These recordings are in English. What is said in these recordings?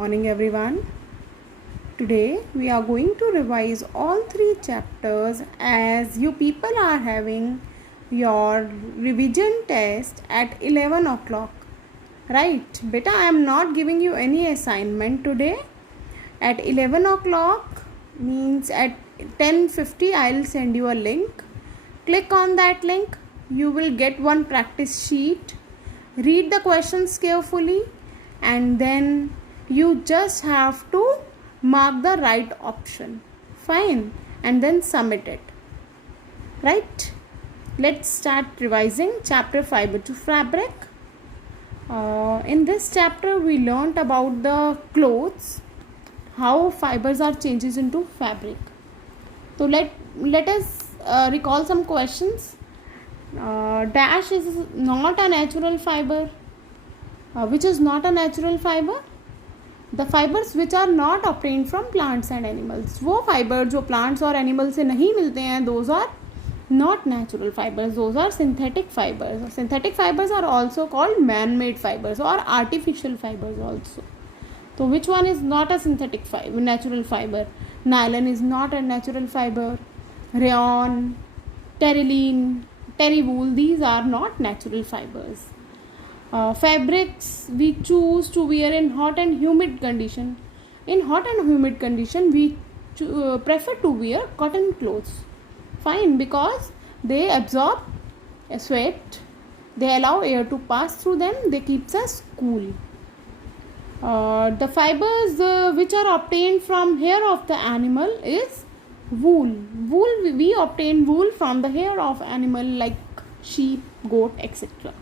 Morning everyone. Today we are going to revise all three chapters as you people are having your revision test at 11 o'clock. Right, beta, I am not giving you any assignment today. At 11 o'clock means at 10:50 I will send you a link. Click on that link. You will get one practice sheet. Read the questions carefully and then you just have to mark the right option. Fine, and then submit it. Right, let's start revising chapter fiber to fabric. In this chapter we learnt about the clothes, how fibers are changes into fabric. So let us recall some questions. Dash is not a natural fiber. Which is not a natural fiber? The fibers which are not obtained from plants and animals. वो fibre जो plants और animals से नहीं मिलते हैं, those are not natural fibers, those are synthetic fibers. Synthetic fibers are also called man-made fibers or artificial fibers also. So which one is not a synthetic fiber, natural fiber? Nylon is not a natural fiber. Rayon, terylene, terrywool, these are not natural fibers. Fabrics we choose to wear in hot and humid condition. In hot and humid condition we prefer to wear cotton clothes. Fine, because they absorb sweat, they allow air to pass through them, they keeps us cool. The fibers which are obtained from hair of the animal is wool. We obtain wool from the hair of animal like sheep, goat, etc.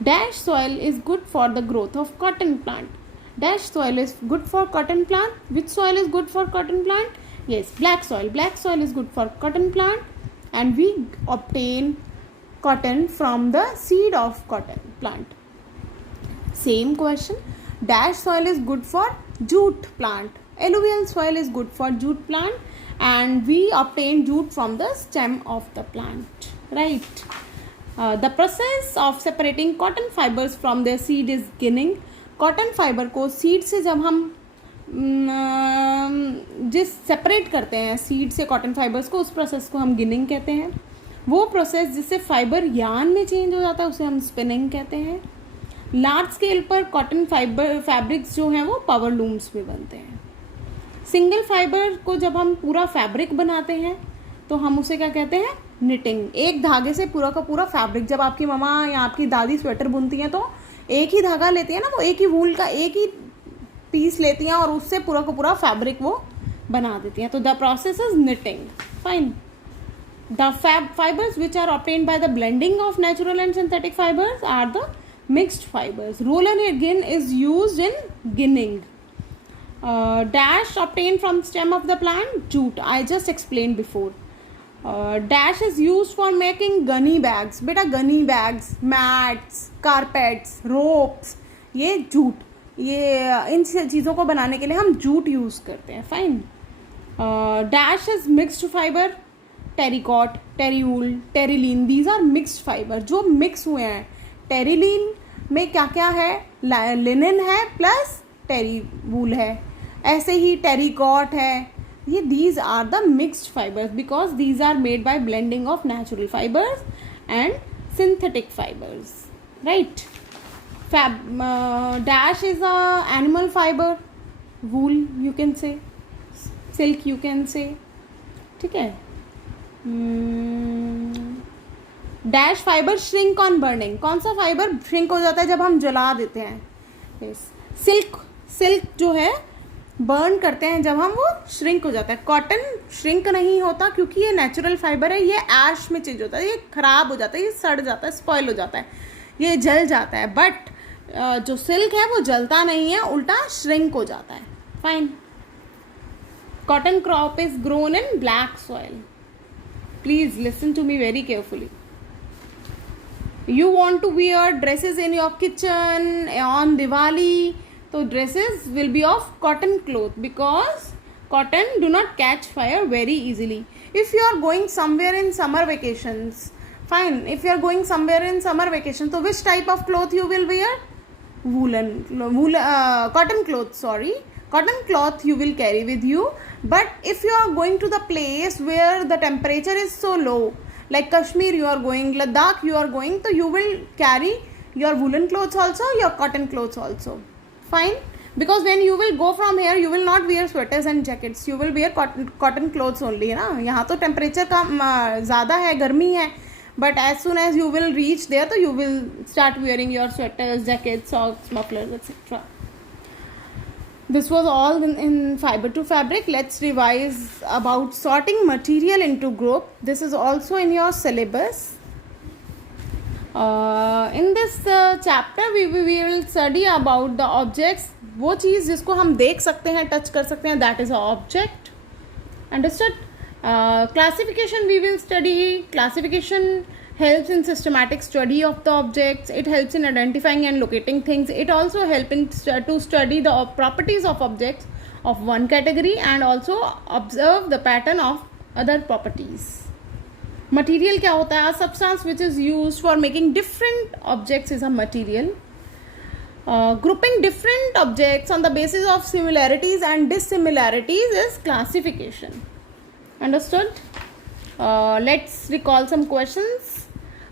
Dash soil is good for the growth of cotton plant. Dash soil is good for cotton plant. Which soil is good for cotton plant? Yes, black soil. Black soil is good for cotton plant, and we obtain cotton from the seed of cotton plant. Same question. Dash soil is good for jute plant. Alluvial soil is good for jute plant, and we obtain jute from the stem of the plant. Right. The process of separating cotton fibers from their seed is ginning. Cotton fiber को seed से जब हम जिस separate करते हैं seed से cotton fibers को, उस process को हम ginning कहते हैं. वो process जिससे fiber yarn में change हो जाता है उसे हम spinning कहते हैं. Large scale पर cotton fiber fabrics जो हैं वो power looms में बनते हैं. Single fiber को जब हम पूरा fabric बनाते हैं तो हम उसे क्या कहते हैं? निटिंग. एक धागे से पूरा का पूरा फैब्रिक, जब आपकी ममा या आपकी दादी स्वेटर बुनती हैं तो एक ही धागा लेती है ना, वो एक ही वूल का एक ही पीस लेती हैं और उससे पूरा का पूरा फैब्रिक वो बना देती हैं. तो the process is knitting. Fine. The fibers which are obtained by the blending of natural and synthetic fibers are the mixed fibers. Roller gin is used in ginning. Dash obtained from stem of the plant, jute. I just explained before. Dash is used for making gunny bags. बेटा gunny bags, mats, carpets, ropes, ये jute, ये इन चीज़ों को बनाने के लिए हम jute use करते हैं. Fine. Dash is mixed fiber. Terricot, terrywool, terylene, these are mixed fibre जो मिक्स हुए हैं. टेरिलीन में क्या क्या है? लिनन है प्लस टेरीवूल है. ऐसे ही टेरिकॉट है. ये these are the mixed fibers because these are made by blending of natural fibers and synthetic fibers. Right. Dash is a animal fiber. Wool you can say, silk you can say. ठीक है. Dash fiber shrink on burning. कौन सा fibre shrink हो जाता है जब हम जला देते हैं? Yes. silk जो है बर्न करते हैं जब हम, वो श्रिंक हो जाता है. कॉटन श्रिंक नहीं होता क्योंकि ये नेचुरल फाइबर है, ये ऐश में चेंज होता है, ये खराब हो जाता है, ये सड़ जाता है, स्पॉइल हो जाता है, ये जल जाता है. बट जो सिल्क है वो जलता नहीं है, उल्टा श्रिंक हो जाता है. Fine. Cotton crop is grown in black soil. Please listen to me very carefully. You want to wear dresses in your kitchen on Diwali, so dresses will be of cotton cloth because cotton do not catch fire very easily. If you are going somewhere in summer vacations, fine, if you are going somewhere in summer vacation, so which type of cloth you will wear? cotton cloth, sorry, cotton cloth you will carry with you. But if you are going to the place where the temperature is so low, like Kashmir you are going, Ladakh you are going, so you will carry your woolen clothes also, your cotton clothes also. Fine, because when you will go from here you will not wear sweaters and jackets, you will wear cotton clothes only ना. यहाँ तो temperature कम ज़्यादा है, गर्मी है, but as soon as you will reach there तो you will start wearing your sweaters, jackets, socks, mufflers, etc. This was all in fiber to fabric. Let's revise about sorting material into group. This is also in your syllabus. In this chapter we will study about the objects. वो चीज़ जिसको हम देख सकते हैं, touch कर सकते हैं, that is an object. Understood? Classification we will study. Classification helps in systematic study of the objects. It helps in identifying and locating things. It also helps in to study the properties of objects of one category and also observe the pattern of other properties. Material क्या होता है? A substance which is used for making different objects is a material. Grouping different objects on the basis of similarities and dissimilarities is classification. Understood? Let's recall some questions.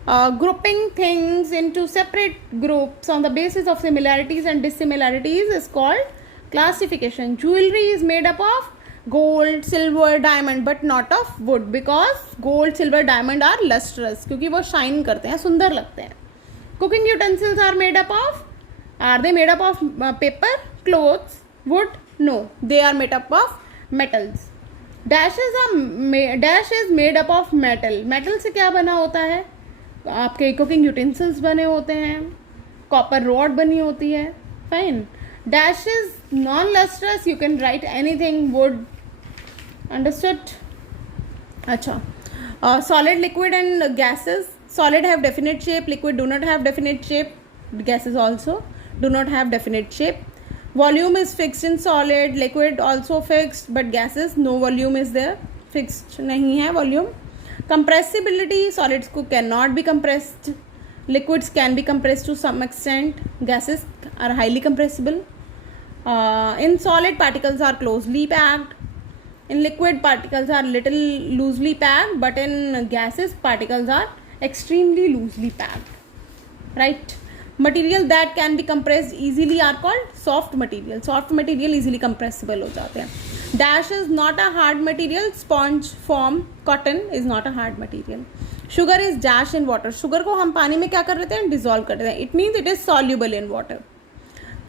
Grouping things into separate groups on the basis of similarities and dissimilarities is called classification. Jewelry is made up of gold, silver, diamond, but not of wood, because gold, silver, diamond are lustrous, क्योंकि वो shine करते हैं, सुंदर लगते हैं. Cooking utensils are made up of, are they made up of paper, clothes, wood? No, they are made up of metals. Dash is made up of metal. Metal से क्या बना होता है? आपके cooking utensils बने होते हैं, copper rod बनी होती है. Fine. Dash is non-lustrous. You can write anything, wood. Understood? अच्छा. Solid, liquid and gases. Solid have definite shape. Liquid do not have definite shape. Gases also do not have definite shape. Volume is fixed in solid. Liquid also fixed, but gases no volume is there. Fixed नहीं है volume. Compressibility, solids को cannot be compressed. Liquids can be compressed to some extent. Gases are highly compressible. In solid, particles are closely packed. In liquid, particles are little loosely packed, but in gases, particles are extremely loosely packed. Right? Material that can be compressed easily are called soft material. Soft material easily compressible हो जाते हैं. Dash is not a hard material. Sponge form cotton is not a hard material. Sugar is dash in water. Sugar को हम पानी में क्या कर रहे हैं? Dissolve कर रहे हैं. It means it is soluble in water.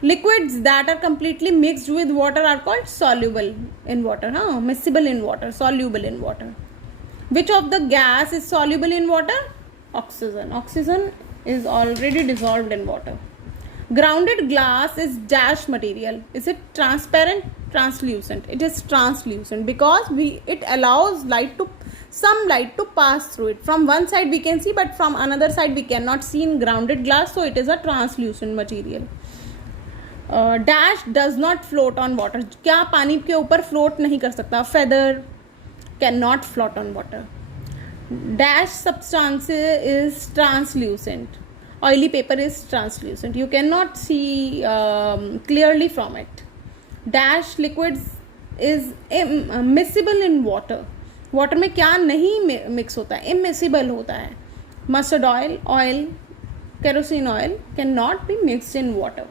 Liquids that are completely mixed with water are called soluble in water. Miscible in water, soluble in water. Which of the gas is soluble in water? Oxygen. Oxygen is already dissolved in water. Grounded glass is dash material. Is it transparent? Translucent. It is translucent because it allows some light to pass through it. From one side we can see, but from another side we cannot see in grounded glass, so it is a translucent material. Dash does not float on water. क्या पानी के ऊपर float नहीं कर सकता? Feather cannot float on water. Dash substance is translucent. Oily paper is translucent. You cannot see clearly from it. Dash liquids is miscible in water. Water में क्या नहीं mix होता है? Immiscible होता है. Mustard oil, kerosene oil cannot be mixed in water.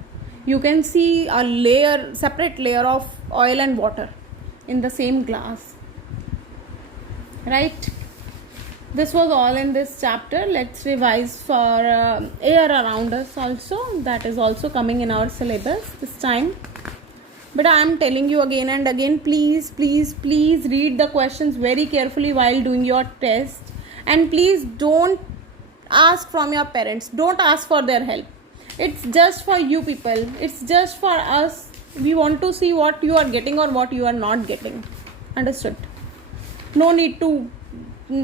You can see a separate layer of oil and water in the same glass. Right? This was all in this chapter. Let's revise for air around us also. That is also coming in our syllabus this time. But I am telling you again and again, please read the questions very carefully while doing your test. And please don't ask from your parents. Don't ask for their help. It's just for you people. It's just for us. We want to see what you are getting or what you are not getting. Understood? No need to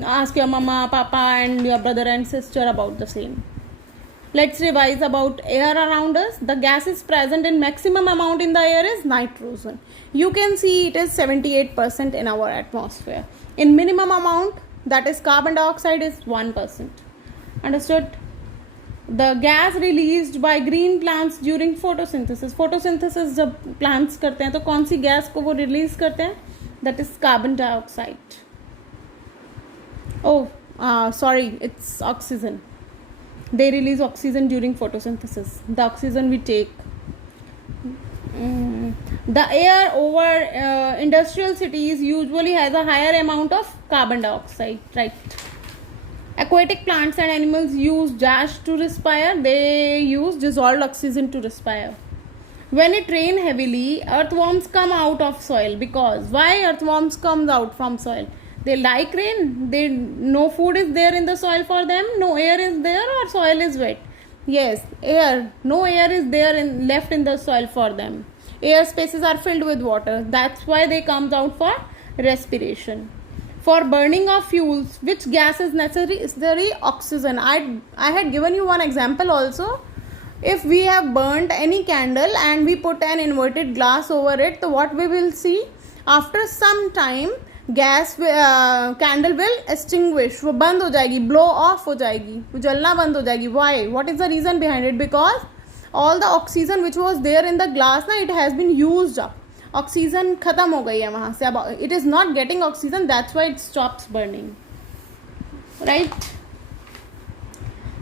ask your mama, papa and your brother and sister about the same. Let's revise about air around us. The gases present in maximum amount in the air is nitrogen. You can see it is 78% in our atmosphere. In minimum amount, that is carbon dioxide, is 1%. Understood? the gas released by green plants during photosynthesis. Photosynthesis जब plants करते हैं तो कौन सी gas को वो release करते हैं? That is carbon dioxide. Oh, sorry, it's oxygen. They release oxygen during photosynthesis. The oxygen we take. The air over industrial cities usually has a higher amount of carbon dioxide, right? Aquatic plants and animals use gas to respire. They use dissolved oxygen to respire. When it rains heavily, earthworms come out of soil. Because why earthworms comes out from soil? They like rain. They no food is there in the soil for them. No air is there, or soil is wet. Yes, air. No air is there left in the soil for them. Air spaces are filled with water. That's why they comes out for respiration. For burning of fuels, which gas is necessary? Oxygen. I had given you one example also. If we have burnt any candle and we put an inverted glass over it, so what we will see? After some time, candle will extinguish. वो बंद हो जाएगी, blow off हो जाएगी, वो जलना बंद हो जाएगी. Why? What is the reason behind it? Because all the oxygen which was there in the glass, it has been used up. Oxygen खत्म हो गई है वहाँ से. अब it is not getting oxygen, that's why it stops burning. Right?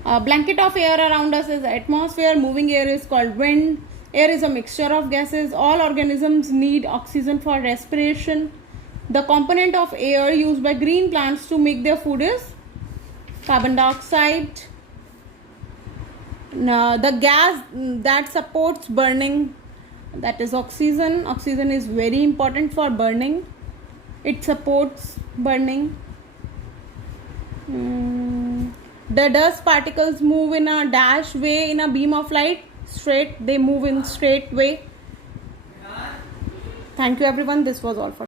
A blanket of air around us is atmosphere. Moving air is called wind. Air is a mixture of gases. All organisms need oxygen for respiration. The component of air used by green plants to make their food is carbon dioxide. Now, the gas that supports burning, that is oxygen. Oxygen is very important for burning. It supports burning. The dust particles move in a dash way in a beam of light. Straight, they move in straight way. Thank you everyone. This was all for